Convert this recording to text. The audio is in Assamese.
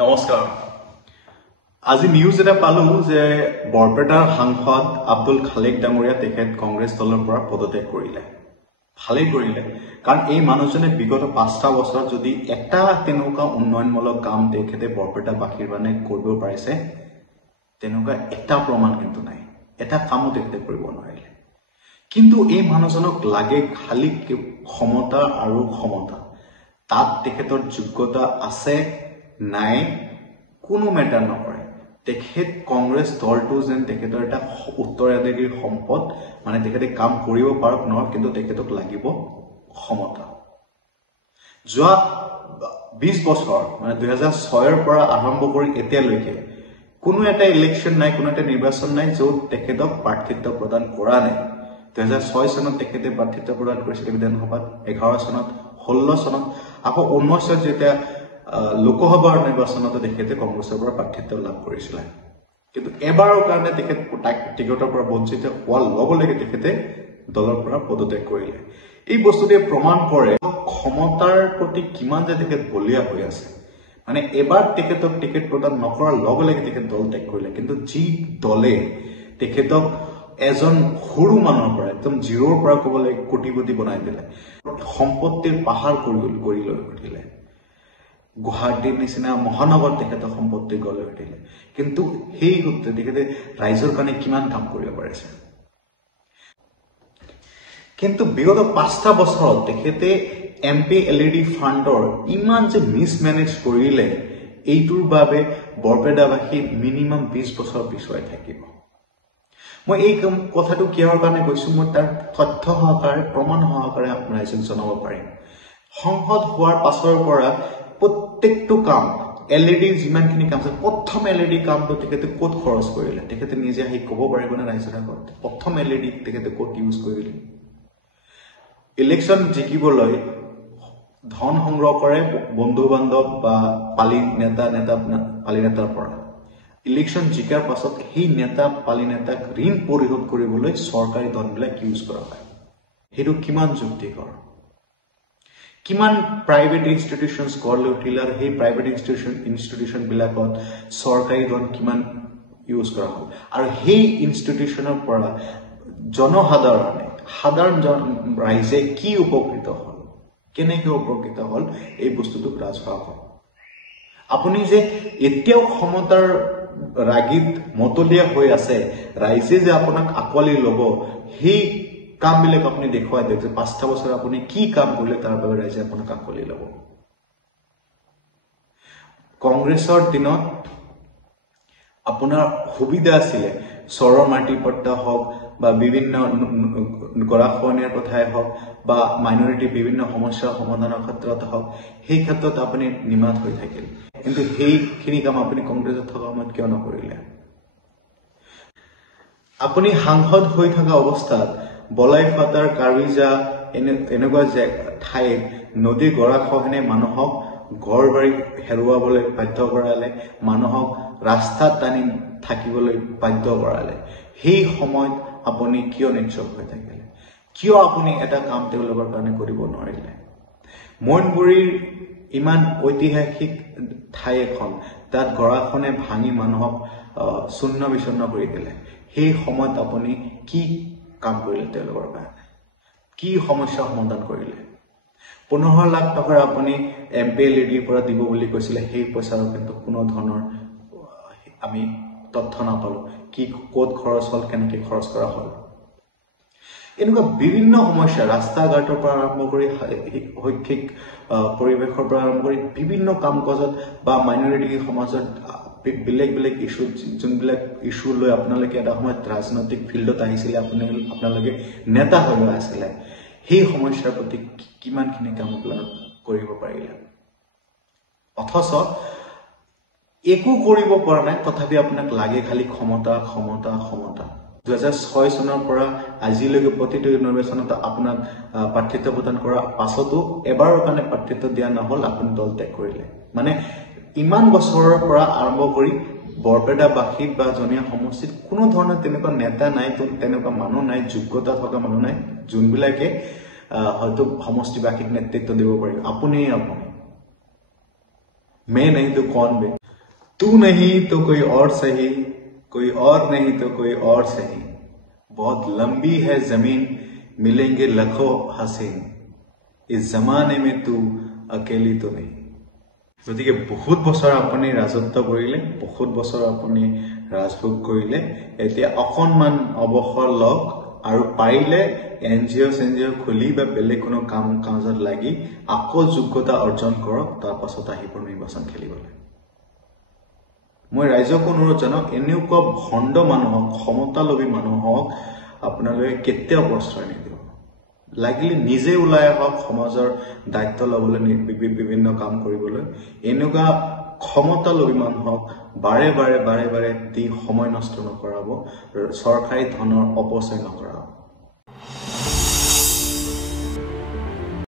নমস্কাৰ। আজি নিউজ এটা পালো যে বৰপেটাৰ সাংসদ আব্দুল খালেক ডাঙৰীয়া তেখেত কংগ্ৰেছ দলৰ পৰা পদত্যাগ কৰিলে। ভালেই কৰিলে, কাৰণ এই মানুহজনে বিগত ৫টা বছৰত যদি এটা তেনেকুৱা উন্নয়নমূলক কাম তেখেতে বৰপেটাবাসীৰ কাৰণে কৰিব পাৰিছে, তেনেকুৱা এটা প্ৰমাণ কিন্তু নাই, এটা কামো তেখেতে কৰিব নোৱাৰিলে। কিন্তু এই মানুহজনক লাগে খালি ক্ষমতা আৰু ক্ষমতা। তাত তেখেতৰ যোগ্যতা আছে নাই কোনো মেটাৰ নকৰে। তেখেত কংগ্ৰেছ দলটো যেন তেখেতৰ এটা উত্তৰাধিকাৰী সম্পদ, মানে তেখেতে কাম কৰিব পাৰক নহয়, কিন্তু তেখেতক লাগিব ক্ষমতা। যোৱা ২০ বছৰ মানে ২০০৬ৰ পৰা আৰম্ভ কৰি এতিয়ালৈকে কোনো এটা ইলেকশ্যন নাই, কোনো এটা নিৰ্বাচন নাই য'ত তেখেতক প্ৰাৰ্থিত্ব প্ৰদান কৰা নাই। ২০০৬ চনত তেখেতে প্ৰাৰ্থিত্ব প্ৰদান কৰিছিল বিধানসভাত, ১১ চনত, ১৬ চনত, আকৌ ১৯ চনত যেতিয়া লোকসভাৰ নিৰ্বাচনতো তেখেতে কংগ্ৰেছৰ পৰা প্ৰাৰ্থিত্ব লাভ কৰিছিল। কিন্তু এবাৰৰ কাৰণে তেখেত টিকটৰ পৰা বঞ্চিত হোৱাৰ লগে লগে তেখেতে দলৰ পৰা পদত্যাগ কৰিলে। এই বস্তুটোৱে প্ৰমাণ কৰে ক্ষমতাৰ প্ৰতি কিমান যে তেখেত বলীয়া হৈ আছে। মানে এবাৰ তেখেতক টিকট প্ৰদান নকৰাৰ লগে লগে তেখেত দল ত্যাগ কৰিলে। কিন্তু যি দলে তেখেতক এজন সৰু মানুহৰ পৰা একদম জিৰ'ৰ পৰা ক'বলৈ কোটিপতি বনাই দিলে, সম্পত্তিৰ পাহাৰ কৰি লৈ উঠিলে, গুৱাহাটীৰ নিচিনা মহানগৰত তেখেতৰ সম্পত্তি গঢ় উঠিলে, কিন্তু সেই সূত্ৰে তেখেতে ৰাইজৰ কাৰণে কিমান কাম কৰিব পাৰিছে। কিন্তু বিগত ৫টা বছৰত তেখেতে MP LED ফাণ্ডৰ ইমান যে মিছমেনেজ কৰিলে, এইটোৰ বাবে বৰপেটাবাসী মিনিমাম ২০ বছৰ পিছুৱাই থাকিব। মই এই কথাটো কিহৰ কাৰণে কৈছো, মই তাৰ তথ্য সহকাৰে প্ৰমাণ সহকাৰে ৰাইজক জনাব পাৰিম। সংসদ হোৱাৰ পাছৰ পৰা প্ৰত্যেকটো কাম LED যিমানখিনি কাম আছে, প্ৰথম LED কামটো তেখেতে ক'ত খৰচ কৰিলে তেখেতে নিজে আহি ক'ব পাৰিবনে ৰাইজৰ আগত? প্ৰথম LED তেখেতে ক'ত ইউজ কৰিলে? ইলেকশ্যন জিকিবলৈ ধন সংগ্ৰহ কৰে বন্ধু বান্ধৱ বা পালি নেতাৰ পৰা। ইলেকশ্যন জিকাৰ পাছত সেই নেতা পালি নেতাক ঋণ পৰিশোধ কৰিবলৈ চৰকাৰী ধনবিলাক ইউজ কৰা হয়। সেইটো কিমান যুক্তিকৰ? কিমান প্ৰাইভেট ইনষ্টিটিউশ্যনছ গঢ় লৈ উঠিলে আৰু সেই প্ৰাইভেট ইনষ্টিটিউশ্যন বিলাকত চৰকাৰী ধন কিমান ইউজ কৰা হ'ল, আৰু সেই ইনষ্টিটিউশ্যনৰ পৰা সাধাৰণ ৰাইজে কি উপকৃত হ'ল, কেনেকৈ উপকৃত হ'ল, এই বস্তুটোক ৰাজহুৱা হ'ল। আপুনি যে এতিয়াও ক্ষমতাৰ ৰাগীত মতলীয়া হৈ আছে, ৰাইজে যে আপোনাক আঁকোৱালি ল'ব, সেই কামবিলাক আপুনি দেখুৱাই দিয়ক যে ৫টা বছৰ আপুনি কি কাম কৰিলে, তাৰ বাবে ৰাইজে আপোনাক আঁকোৱালি ল'ব। কংগ্ৰেছৰ দিনত আপোনাৰ সুবিধা আছিলে, চৰৰ মাটি পট্টা হওক বা বিভিন্ন গৰাখহনীয়াৰ কথাই হওক বা মাইনৰিটিৰ বিভিন্ন সমস্যা সমাধানৰ ক্ষেত্ৰত হওক, সেই ক্ষেত্ৰত আপুনি নিমাত হৈ থাকিল। কিন্তু সেইখিনি কাম আপুনি কংগ্ৰেছত থকা সময়ত কিয় নকৰিলে? আপুনি সাংসদ হৈ থকা অৱস্থাত বলাইফাটাৰ, কাৰ্বিজা এনেকুৱা ঠাইত নদী গৰাখহনীয়াই মানুহক ঘৰ বাৰী হেৰুৱাবলৈ বাধ্য কৰালে, মানুহক ৰাস্তাত টানি থাকিবলৈ বাধ্য কৰালে। সেই সময়ত আপুনি কিয় নিশ্চুপ হৈ থাকিলে? কিয় আপুনি এটা কাম তেওঁলোকৰ কাৰণে কৰিব নোৱাৰিলে? মইনবুৰীৰ ইমান ঐতিহাসিক ঠাই এখন, তাত গৰাখনে ভাঙি মানুহক চূন্য বিচূন্য কৰি দিলে। সেই সময়ত আপুনি কি কাম কৰিলে তেওঁলোকৰ কাৰণে? কি সমস্যা সমাধান কৰিলে? ১৫ লাখ টকাৰ আপুনি MP LEDৰ পৰা দিব বুলি কৈছিলে, সেই পইচাৰো কিন্তু কোনো ধৰণৰ আমি তথ্য নাপালো। কি ক'ত খৰচ হ'ল, কেনেকৈ খৰচ কৰা হ'ল? এনেকুৱা বিভিন্ন সমস্যা, ৰাস্তা ঘাটৰ পৰা আৰম্ভ কৰি শৈক্ষিক পৰিৱেশৰ পৰা আৰম্ভ কৰি বিভিন্ন কাম কাজত বা মাইনৰিটি সমাজত বেলেগ বেলেগ ইছ্যু, যোনবিলাক ইছ্যু লৈ আপোনালোকে এটা সময়ত ৰাজনৈতিক ফিল্ডত আহিছিলে, আপোনালোকে নেতা হৈ আছিলে, সেই সমস্যাৰ প্ৰতি কিমানখিনি কাম কৰিব পাৰিলে? অথচ একো কৰিব পৰা নাই, তথাপি আপোনাক লাগে খালি ক্ষমতা ক্ষমতা ক্ষমতা। ২০০৬ চনৰ পৰা আজিলৈকে প্ৰতিটো নিৰ্বাচনত আপোনাক প্ৰাৰ্থিত্ব প্ৰদান কৰাৰ পাছতো এবাৰৰ কাৰণে প্ৰাৰ্থিত্ব দিয়া নহ'ল, আপুনি দল ত্যাগ কৰিলে। মানে ইমান বছৰৰ পৰা আৰম্ভ কৰি বৰপেটাবাসীত বা জনীয়া সমষ্টিত কোনো ধৰণৰ তেনেকুৱা নেতা নাই, তেনেকুৱা মানুহ নাই, যোগ্যতা থকা মানুহ নাই, যোনবিলাকে হয়তো সমষ্টিবাসীক নেতৃত্ব দিব পাৰিব। আপুনি मैं नहीं तो कौन बे। तू नहीं तो कोई और सही, कोई और नहीं तो कोई और सही, बहुत लंबी है जमीन, मिलेंगे लाखों हसीन, इस जमाने में तू अकेली तो नहीं। গতিকে বহুত বছৰ আপুনি ৰাজত্ব কৰিলে, বহুত বছৰ আপুনি ৰাজভোগ কৰিলে, এতিয়া অকণমান অৱসৰ লওক আৰু পাৰিলে এনজিঅ খুলি বা বেলেগ কোনো কাম কাজত লাগি আকৌ যোগ্যতা অৰ্জন কৰক, তাৰ পাছত আহিব নিৰ্বাচন খেলিবলৈ। মই ৰাইজক অনুৰোধ জনাওক, এনেকুৱা ভণ্ড মানুহক, ক্ষমতালোভী মানুহক আপোনালোকে কেতিয়াও প্ৰশ্ৰয় নিদিব। লাগিলে নিজে ওলাই আহক সমাজৰ দায়িত্ব ল'বলৈ, বিভিন্ন কাম কৰিবলৈ। এনেকুৱা ক্ষমতালোভী মানুহক বাৰে বাৰে দি সময় নষ্ট নকৰাব, চৰকাৰী ধনৰ অপচয় নকৰাব।